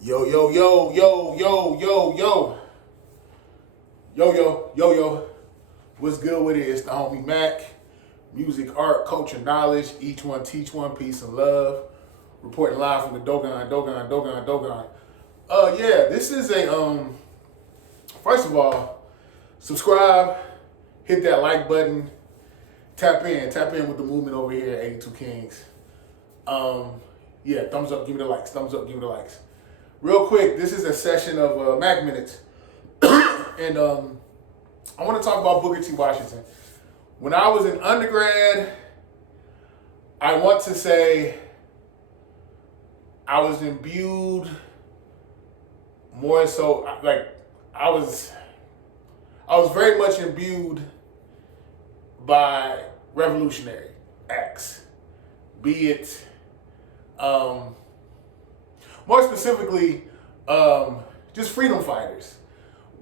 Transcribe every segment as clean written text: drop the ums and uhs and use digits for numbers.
Yo, yo, yo, yo, yo, yo, yo. Yo, yo, yo, yo. What's good with it? It's the homie MACK. Music, art, culture, knowledge. Each one teach one. Peace and love. Reporting live from the Dogon. Yeah, this is first of all, subscribe, hit that like button, tap in with the movement over here at 82 Kings. Yeah, thumbs up, give me the likes. Thumbs up, give me the likes. Real quick, this is a session of Mac Minutes. And I want to talk about Booker T. Washington. When I was in undergrad, I want to say I was imbued more so, like, I was very much imbued by revolutionary acts, be it more specifically, just freedom fighters,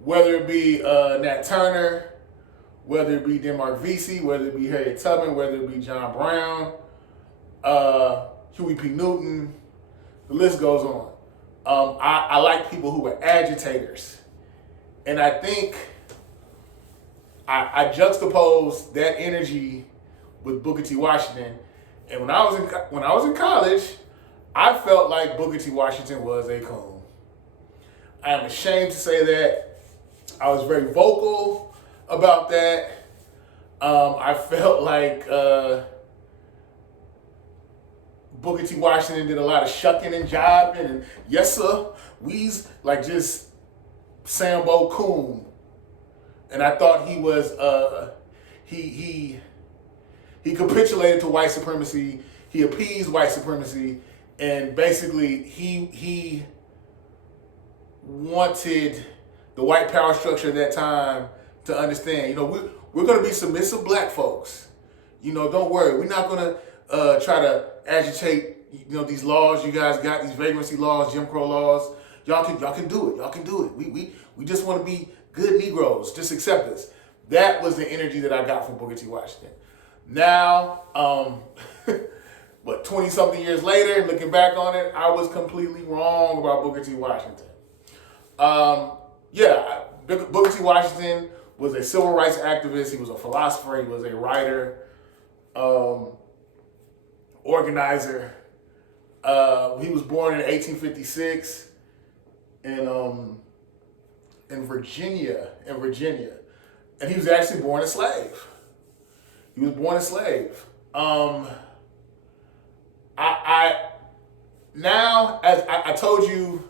whether it be Nat Turner, whether it be Denmark Vesey, whether it be Harriet Tubman, whether it be John Brown, Huey P. Newton, the list goes on. I like people who were agitators, and I think I juxtaposed that energy with Booker T. Washington. And when I was in college, I felt like Booker T. Washington was a coon. I am ashamed to say that. I was very vocal about that. I felt like Booker T. Washington did a lot of shucking and jiving, and yes sir, we's like just Sambo coon. And I thought he was he capitulated to white supremacy. He appeased white supremacy, and basically he wanted the white power structure at that time to understand. You know, we're going to be submissive black folks. You know, don't worry. We're not going to try to agitate. You know, these laws you guys got, these vagrancy laws, Jim Crow laws. Y'all can do it. Y'all can do it. We just want to be good Negroes. Just accept us. That was the energy that I got from Booker T. Washington. Now, 20-something years later, looking back on it, I was completely wrong about Booker T. Washington. Booker T. Washington was a civil rights activist. He was a philosopher. He was a writer, organizer. He was born in 1856 in Virginia, and he was actually born a slave. He was born a slave. Now, as I told you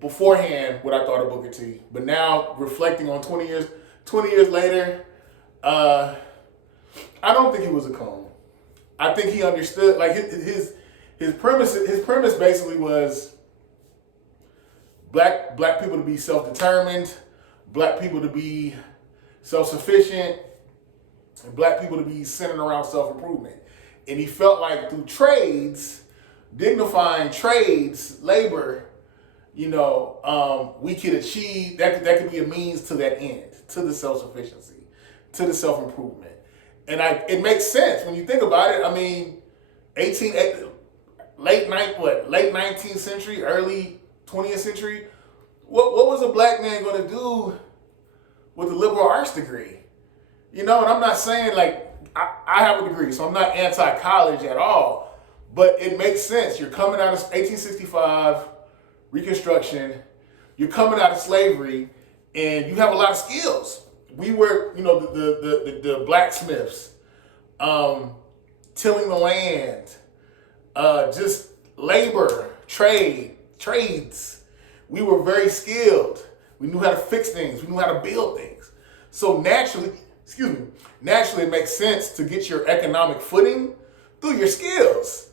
beforehand what I thought of Booker T, but now reflecting on 20 years later, I don't think he was a clone. I think he understood, like his premise basically was black people to be self-determined, black people to be self-sufficient, and black people to be centered around self-improvement. And he felt like through trades, dignifying trades, labor, you know, we could achieve, that could be a means to that end, to the self-sufficiency, to the self-improvement. And it makes sense when you think about it. I mean, late 19th century, early 20th century, what was a black man going to do with a liberal arts degree? You know, and I'm not saying like, I have a degree, so I'm not anti-college at all, but it makes sense. You're coming out of 1865, Reconstruction, you're coming out of slavery, and you have a lot of skills. We were, you know, the blacksmiths, tilling the land, just labor, trades. We were very skilled. We knew how to fix things. We knew how to build things. So naturally, it makes sense to get your economic footing through your skills.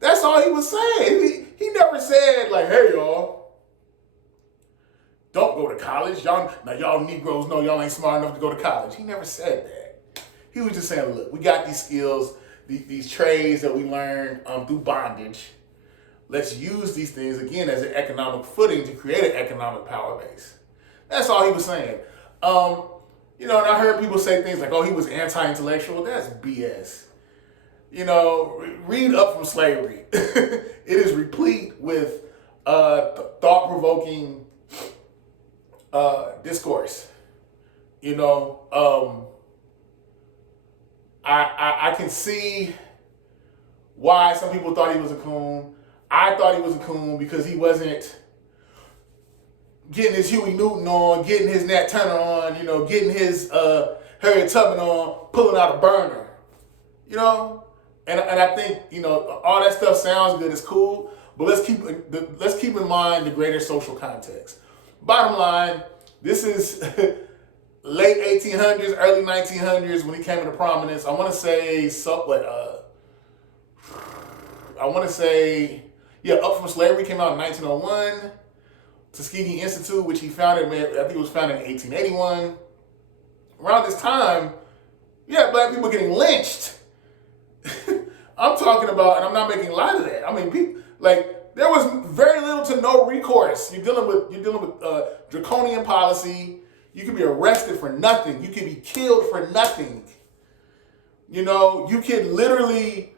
That's all he was saying. He never said like, hey y'all, don't go to college. Y'all Negroes know y'all ain't smart enough to go to college. He never said that. He was just saying, look, we got these skills, these trades that we learned through bondage. Let's use these things again as an economic footing to create an economic power base. That's all he was saying. You know, and I heard people say things like, oh, he was anti-intellectual. That's BS. You know, read Up From Slavery. It is replete with thought-provoking discourse. You know, I can see why some people thought he was a coon. I thought he was a coon because he wasn't getting his Huey Newton on, getting his Nat Turner on, you know, getting his Harriet Tubman on, pulling out a burner, you know. And I think, you know, all that stuff sounds good, it's cool, but let's keep in mind the greater social context. Bottom line, this is late 1800s, early 1900s when he came into prominence. I want to say Up From Slavery came out in 1901. Tuskegee Institute, which he founded, I think it was founded in 1881. Around this time, you had black people getting lynched. I'm talking about, and I'm not making light of that. I mean, people, like, there was very little to no recourse. You're dealing with draconian policy. You could be arrested for nothing. You could be killed for nothing. You know, you could literally,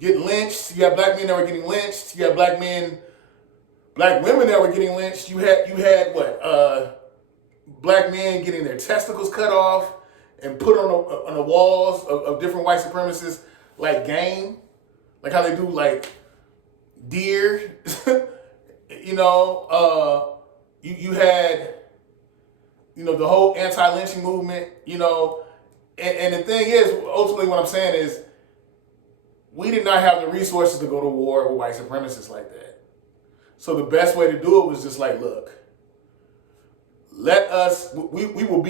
get lynched. You had black men that were getting lynched. You had black women that were getting lynched. You had black men getting their testicles cut off and put on the walls of different white supremacists, like game, like how they do like deer. You know, you had, you know, the whole anti-lynching movement. You know, and the thing is, ultimately, what I'm saying is, we did not have the resources to go to war with white supremacists like that. So the best way to do it was just like, look, we will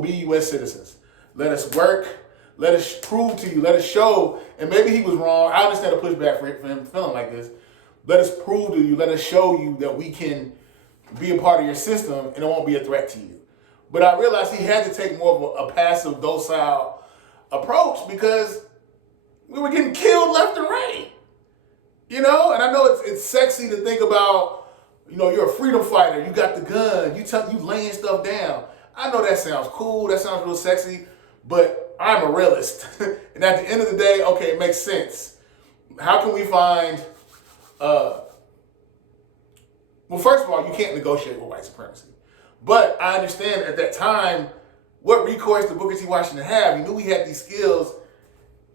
be U.S. citizens. Let us work. Let us prove to you. Let us show. And maybe he was wrong. I understand the pushback for him feeling like this. Let us prove to you. Let us show you that we can be a part of your system and it won't be a threat to you. But I realized he had to take more of a passive, docile approach because we were getting killed left and right, you know? And I know it's sexy to think about, you know, you're a freedom fighter, you got the gun, you laying stuff down. I know that sounds cool, that sounds real sexy, but I'm a realist. And at the end of the day, okay, it makes sense. How can we find, well, first of all, you can't negotiate with white supremacy. But I understand at that time, what recourse did Booker T. Washington have? He knew he had these skills.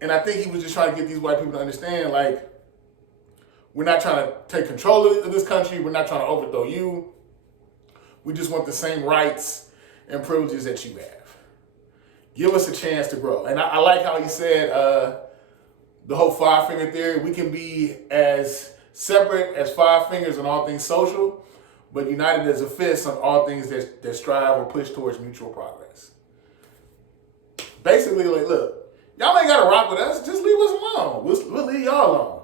And I think he was just trying to get these white people to understand, like, we're not trying to take control of this country. We're not trying to overthrow you. We just want the same rights and privileges that you have. Give us a chance to grow. And I like how he said the whole five-finger theory. We can be as separate as five fingers on all things social, but united as a fist on all things that strive or push towards mutual progress. Basically, like, look, y'all ain't got to rock with us. Just leave us alone. We'll leave y'all alone.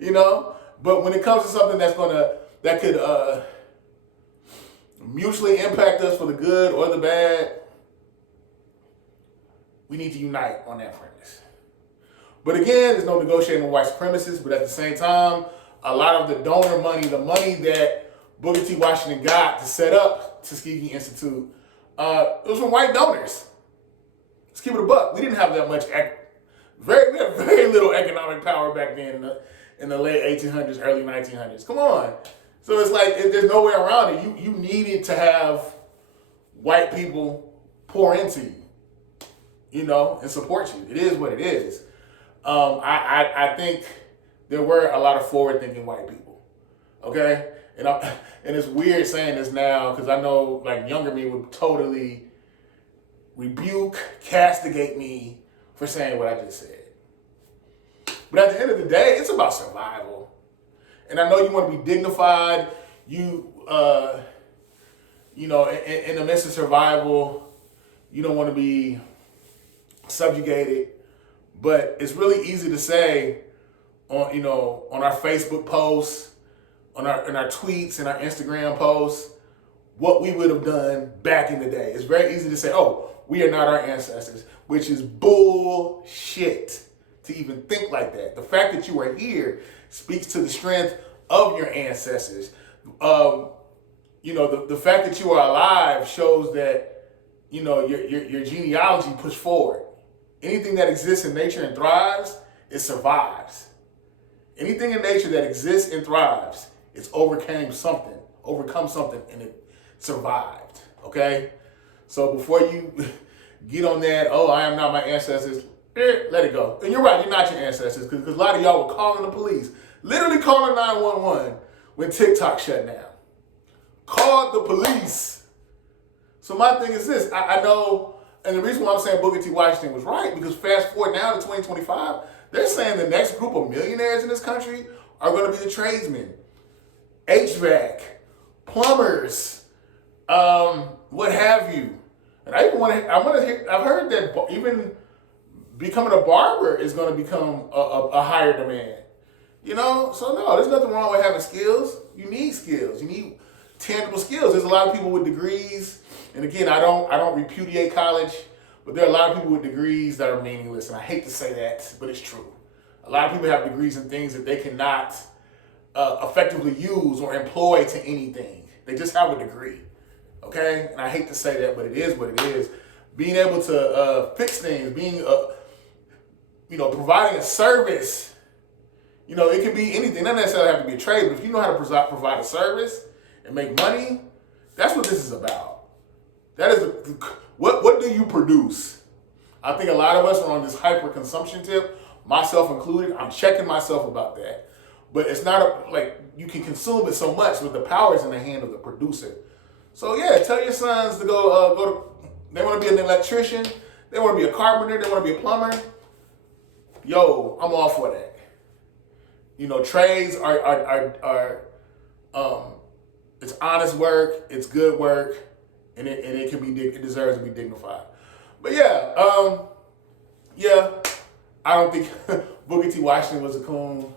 You know? But when it comes to something that could mutually impact us for the good or the bad, we need to unite on that premise. But again, there's no negotiating with white supremacists. But at the same time, a lot of the donor money, the money that Booker T. Washington got to set up Tuskegee Institute, it was from white donors. Let's keep it a buck. We didn't have that much, we had very little economic power back then in the late 1800s, early 1900s. Come on. So it's like, there's no way around it. You needed to have white people pour into you, you know, and support you. It is what it is. I think there were a lot of forward-thinking white people, okay? And it's weird saying this now because I know, like, younger me would totally rebuke, castigate me for saying what I just said. But at the end of the day, it's about survival. And I know you want to be dignified. You know, in the midst of survival, you don't want to be subjugated. But it's really easy to say on our Facebook posts, in our tweets, and our Instagram posts, what we would have done back in the day. It's very easy to say, oh, we are not our ancestors, which is bullshit to even think like that. The fact that you are here speaks to the strength of your ancestors. The fact that you are alive shows that, you know, your genealogy pushed forward. Anything that exists in nature and thrives it survives. Anything in nature that exists and thrives, it's overcome something, and it survived. Okay? So before you get on that, oh, I am not my ancestors, let it go. And you're right, you're not your ancestors, because a lot of y'all were calling the police, literally calling 911 when TikTok shut down. Called the police. So my thing is this, I know, and the reason why I'm saying Booker T. Washington was right, because fast forward now to 2025, they're saying the next group of millionaires in this country are going to be the tradesmen, HVAC, plumbers, what have you. And I've heard that even becoming a barber is going to become a higher demand. You know, so no, there's nothing wrong with having skills. You need skills. You need tangible skills. There's a lot of people with degrees, and again, I don't repudiate college, but there are a lot of people with degrees that are meaningless, and I hate to say that, but it's true. A lot of people have degrees in things that they cannot effectively use or employ to anything. They just have a degree, okay? And I hate to say that, but it is what it is. Being able to fix things, being, providing a service, it can be anything. It doesn't necessarily have to be a trade, but if you know how to provide a service and make money, that's what this is about. That is what do you produce? I think a lot of us are on this hyper consumption tip, myself included. I'm checking myself about that. But it's not like you can consume it so much, but the power is in the hand of the producer. So yeah, tell your sons to they want to be an electrician, they want to be a carpenter, they want to be a plumber. Yo, I'm all for that. Trades are it's honest work, it's good work, and it deserves to be dignified. But yeah, I don't think Booker T. Washington was a coon.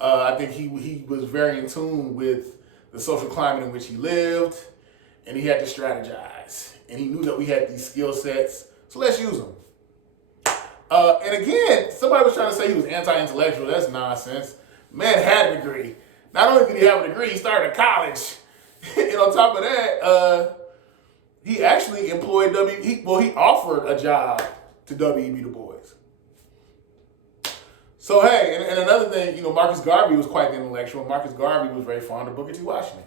I think he was very in tune with the social climate in which he lived, and he had to strategize, and he knew that we had these skill sets, so let's use them. And again, somebody was trying to say he was anti-intellectual. That's nonsense. Man had a degree. Not only did he have a degree, he started college. And on top of that, he actually employed he offered a job to W.E.B. Du Bois. So hey, and another thing, Marcus Garvey was quite the intellectual. Marcus Garvey was very fond of Booker T. Washington.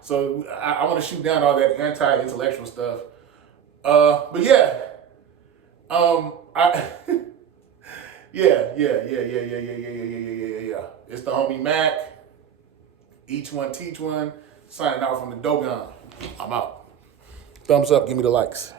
So I want to shoot down all that anti-intellectual stuff. But yeah, yeah. It's the homie MACK. Each one teach one. Signing out from the Dogon. I'm out. Thumbs up. Give me the likes.